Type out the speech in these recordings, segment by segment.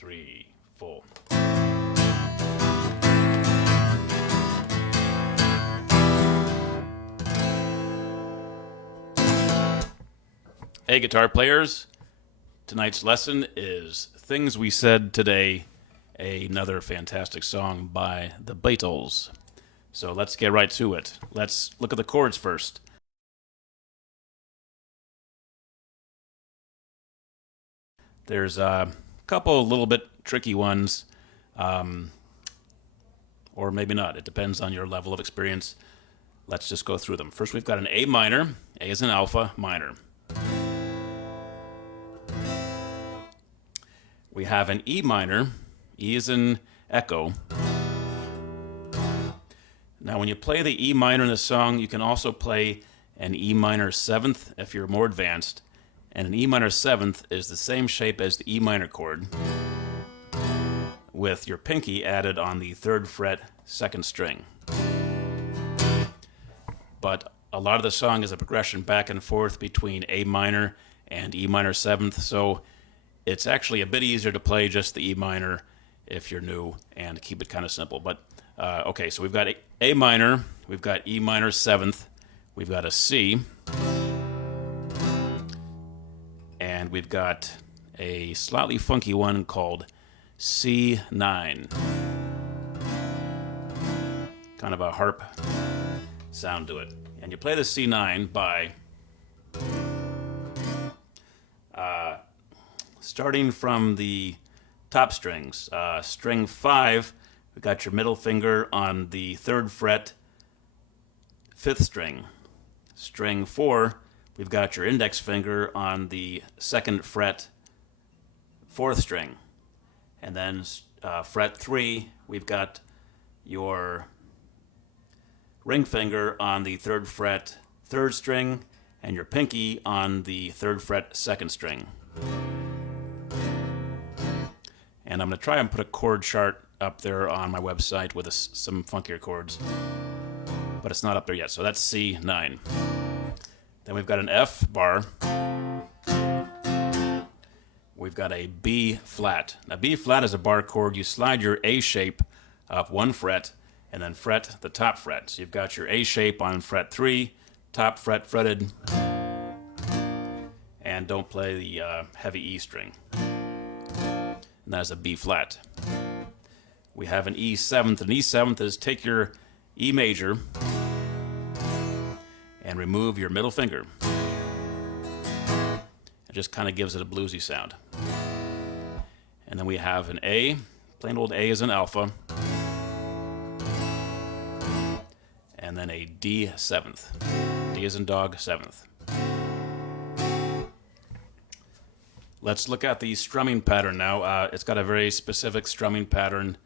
3, 4. Hey, guitar players. Tonight's lesson is Things We Said Today, another fantastic song by the Beatles. So let's get right to it. Let's look at the chords first. There's a couple little bit tricky ones, or maybe not. It depends on your level of experience. Let's just go through them. First, we've got an A minor. A is an alpha minor. We have an E minor. E is an echo. Now, when you play the E minor in the song, you can also play an E minor seventh if you're more advanced. And an E minor seventh is the same shape as the E minor chord, with your pinky added on the 3rd fret, 2nd string. But a lot of the song is a progression back and forth between A minor and E minor seventh, so it's actually a bit easier to play just the E minor if you're new and keep it kind of simple. But okay, so we've got A minor, we've got E minor seventh, we've got a C, and we've got a slightly funky one called C9. Kind of a harp sound to it. And you play the C9 by starting from the top strings. String 5, we've got your middle finger on the 3rd fret, 5th string. String 4, we've got your index finger on the 2nd fret, 4th string. And then fret 3, we've got your ring finger on the 3rd fret, 3rd string, and your pinky on the 3rd fret, 2nd string. And I'm going to try and put a chord chart up there on my website with some funkier chords, but it's not up there yet, so that's C9. Then we've got an F bar. We've got a B flat. Now, B flat is a bar chord. You slide your A shape up 1 fret and then fret the top fret. So you've got your A shape on fret 3, top fret fretted, and don't play the heavy E string. And that's a B flat. We have an E seventh. An E seventh is take your E major and remove your middle finger. It just kind of gives it a bluesy sound. And then we have an A. Plain old A is an alpha. And then a D seventh. D is in dog, 7th. Let's look at the strumming pattern now. It's got a very specific strumming pattern.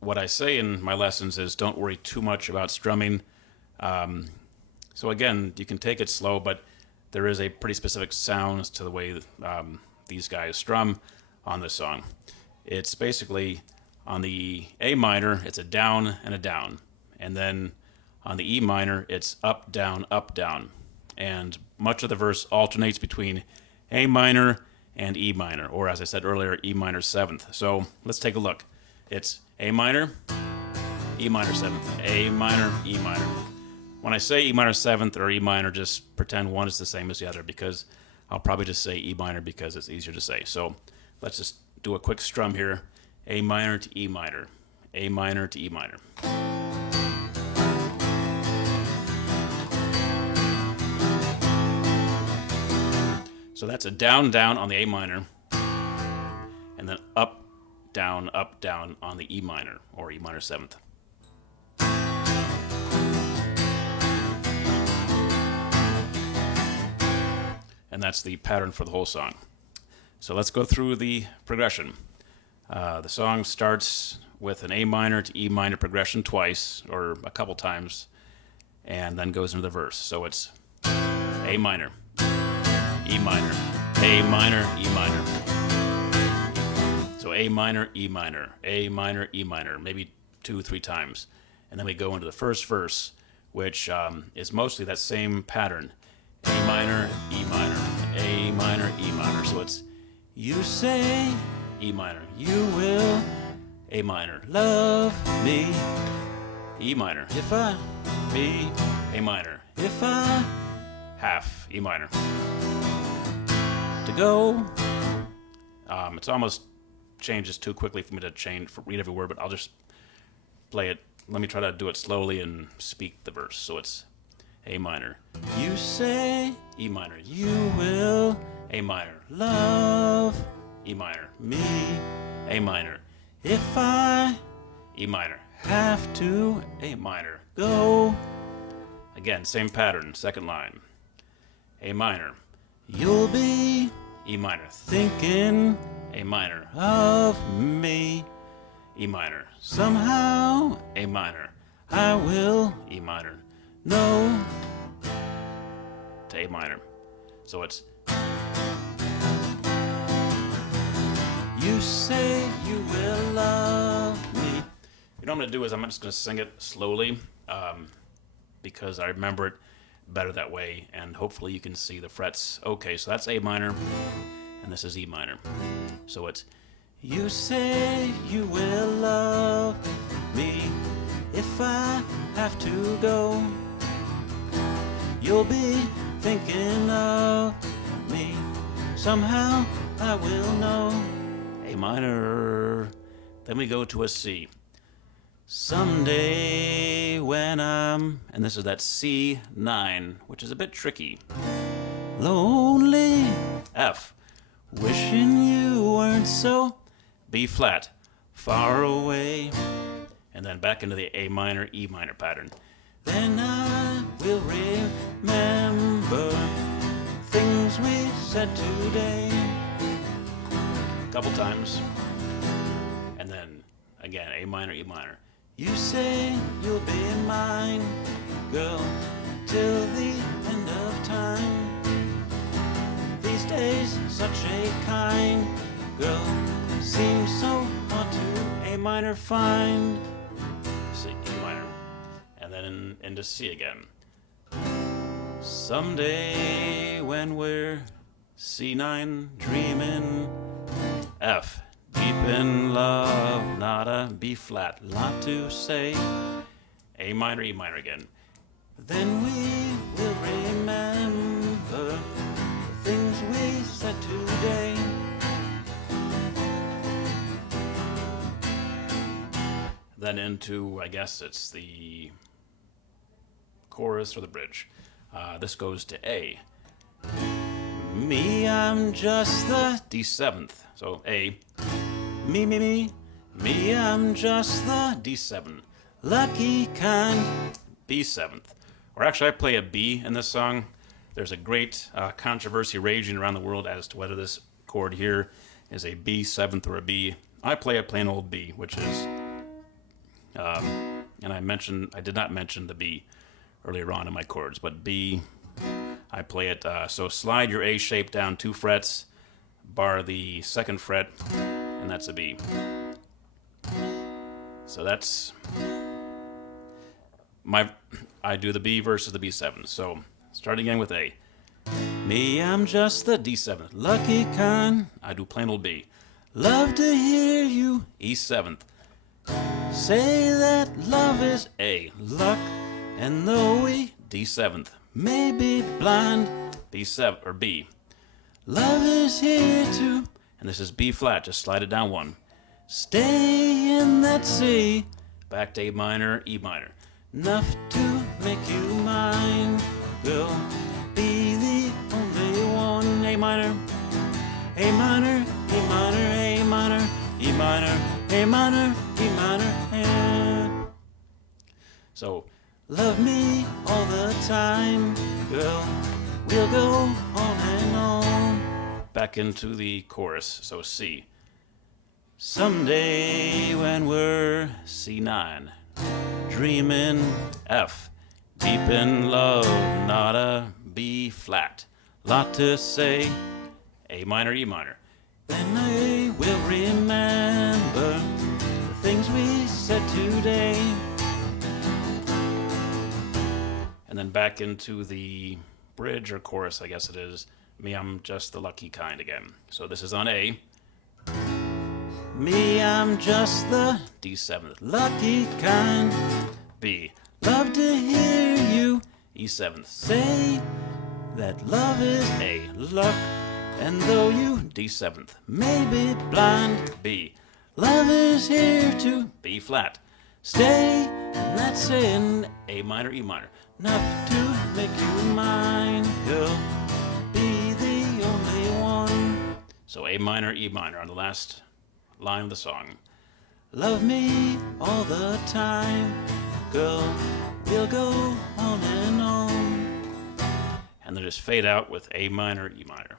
What I say in my lessons is don't worry too much about strumming. So again, you can take it slow, but there is a pretty specific sound to the way these guys strum on this song. It's basically on the A minor, it's a down and a down. And then on the E minor, it's up, down, up, down. And much of the verse alternates between A minor and E minor, or as I said earlier, E minor 7th. So let's take a look. It's A minor, E minor 7th, A minor, E minor. When I say E minor 7th or E minor, just pretend one is the same as the other, because I'll probably just say E minor because it's easier to say. So let's just do a quick strum here. A minor to E minor, A minor to E minor. So that's a down, down on the A minor, and then up, down on the E minor, or E minor 7th. And that's the pattern for the whole song. So let's go through the progression. The song starts with an A minor to E minor progression twice, or a couple times, and then goes into the verse. So it's A minor, E minor, A minor, E minor. So A minor, E minor, A minor, E minor, maybe 2-3 times. And then we go into the first verse, which is mostly that same pattern. A minor, E minor, A minor, E minor. So it's, you say E minor. You will, A minor. Love me, E minor. If I, B, A minor. If I, half, E minor. To go, it's almost changes too quickly for me to read every word, but I'll just play it. Let me try to do it slowly and speak the verse. So it's A minor. You say, E minor. You will, A minor. Love, E minor. Me, A minor. If I, E minor. Have to, A minor. Go. Again, same pattern, second line. A minor. You'll be, E minor. Thinking, A minor. Of me, E minor. Somehow, A minor. I will, E minor. No, to A minor. So it's you say you will love me. You know what I'm going to do is I'm just going to sing it slowly because I remember it better that way, and hopefully you can see the frets. Okay, so that's A minor, and this is E minor. So it's you say you will love me if I have to go. You'll be thinking of me. Somehow I will know. A minor. Then we go to a C. Someday when I'm, and this is that C9, which is a bit tricky. Lonely, F. Wishing you weren't so, B flat, far away. And then back into the A minor, E minor pattern. Then I will remember things we said today. A couple times. And then again, A minor, E minor. You say you'll be mine, girl, till the end of time. These days, such a kind girl seems so hard to A minor find. C, E minor. And then into C again. Someday when we're C9 dreaming, F. Deep in love, not a B flat, lot to say. A minor, E minor again. Then we will remember the things we said today. Then into, I guess it's the chorus or the bridge. This goes to A. Me, I'm just the D7th. So A. Me, I'm just the D7. Lucky kind, B7th. Or actually, I play a B in this song. There's a great controversy raging around the world as to whether this chord here is a B7th or a B. I play a plain old B, which is, and I did not mention the B earlier on in my chords, but B, I play it, so slide your A shape down 2 frets, bar the 2nd fret, and that's a B. So that's I do the B versus the B7. So starting again with A. Me, I'm just the D7th. Lucky kind, I do plain old B. Love to hear you, E7th. Say that love is A. Luck, and though we, D7th. May be blind, B7 or B. Love is here too, and this is B flat, just slide it down 1. Stay in that C, back to A minor, E minor. Enough to make you mine, girl, be the only one. A minor, A minor, E minor, A minor, E minor, A minor, E minor, A. So, love me all the time, girl, we'll go on and on. Back into the chorus, so C. Someday when we're C9, dreaming F, deep in love, not a B flat, lot to say, A minor, E minor. Then I will remember the things we said today. And then back into the bridge or chorus, I guess it is. Me, I'm just the lucky kind again. So this is on A. Me, I'm just the D7th lucky kind. B, love to hear you E7th say that love is a luck. And though you D7th may be blind. B, love is here to B flat stay, and that's in A minor, E minor. Enough to make you mine, girl, be the only one. So A minor, E minor on the last line of the song. Love me all the time, girl, we'll go on and on. And then just fade out with A minor, E minor.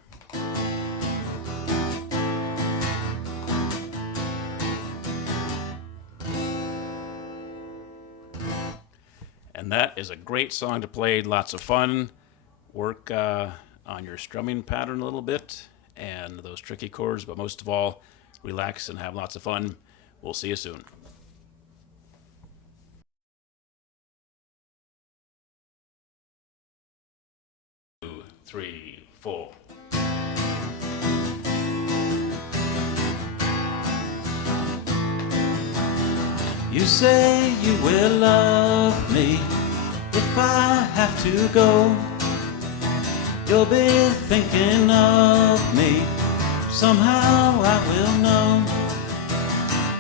And that is a great song to play, lots of fun. Work on your strumming pattern a little bit and those tricky chords, but most of all, relax and have lots of fun. We'll see you soon. 2, 3, 4. You say you will love me if I have to go. You'll be thinking of me, somehow I will know.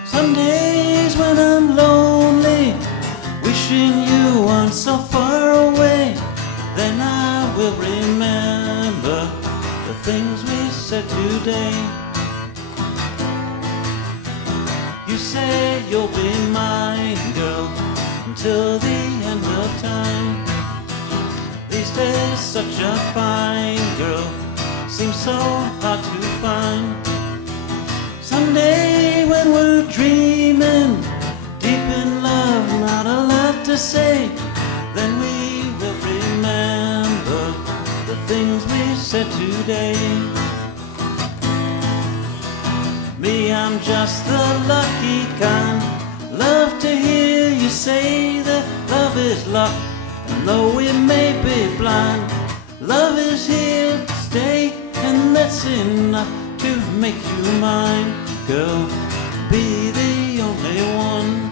Some days when I'm lonely, wishing you weren't so far away, then I will remember the things we said today. You say you'll be mine, girl, until the end of time. These days such a fine girl seems so hard to find. Someday when we're dreaming, deep in love, not a lot to say, then we will remember the things we said today. Me, I'm just the lucky kind. Love to hear you say that love is luck. And though we may be blind, love is here to stay, and that's enough to make you mine. Girl, be the only one.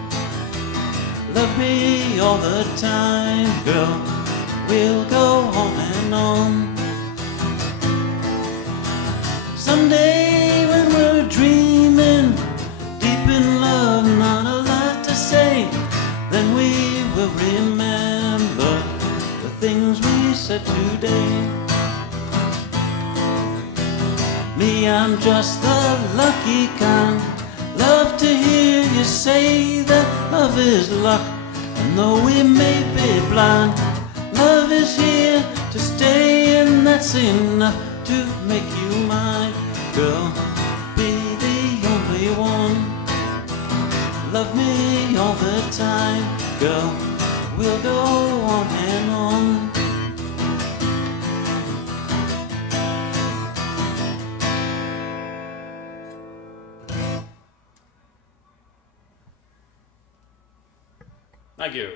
Love me all the time, girl, we'll go on and on. Someday when we're dreaming, deep in love, not a lot to say, then we will remember the things we said today. Me, I'm just the lucky kind. Love to hear you say that love is luck. And though we may be blind, love is here to stay, and that's enough to make you mine. Girl, be the only one. Love me all the time, girl, we'll go on and on. Thank you.